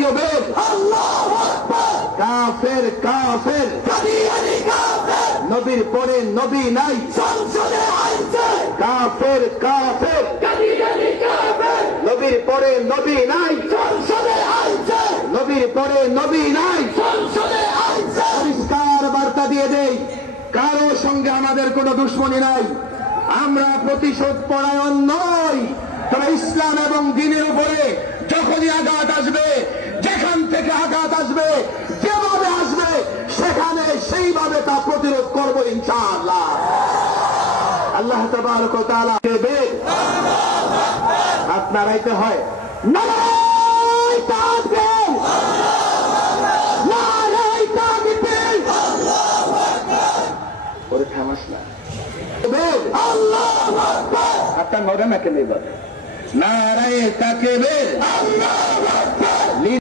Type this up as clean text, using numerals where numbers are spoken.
জাতীয় বেদ, কাফের কাফের নবীর পরে নবী নাই, কাফের কাফের নবীর পরে নবী নাই, নবীর পরে নবী নাই। পরিষ্কার বার্তা দিয়ে দেই, কারো সঙ্গে আমাদের কোনো দুশ্মনী নাই, আমরা প্রতিশোধ পরায়ণ নই। তবে ইসলাম এবং দ্বীনের উপরে যখনই আঘাত আসবে, যেখান থেকে আঘাত আসবে, যেভাবে আসবে, সেখানে সেইভাবে তা প্রতিরোধ করব ইনশাআল্লাহ। আল্লাহ তাবারক ওয়া তাআলা হাত নাড়াইতে হয়, নারায়ে তাকবীর, নারায়ে তাকবীর, ওরে থামাস না, আল্লাহু আকবার, হাতটা নড়ে না কেন এবার, নারায়ে তাকবীর, আল্লাহু আকবার।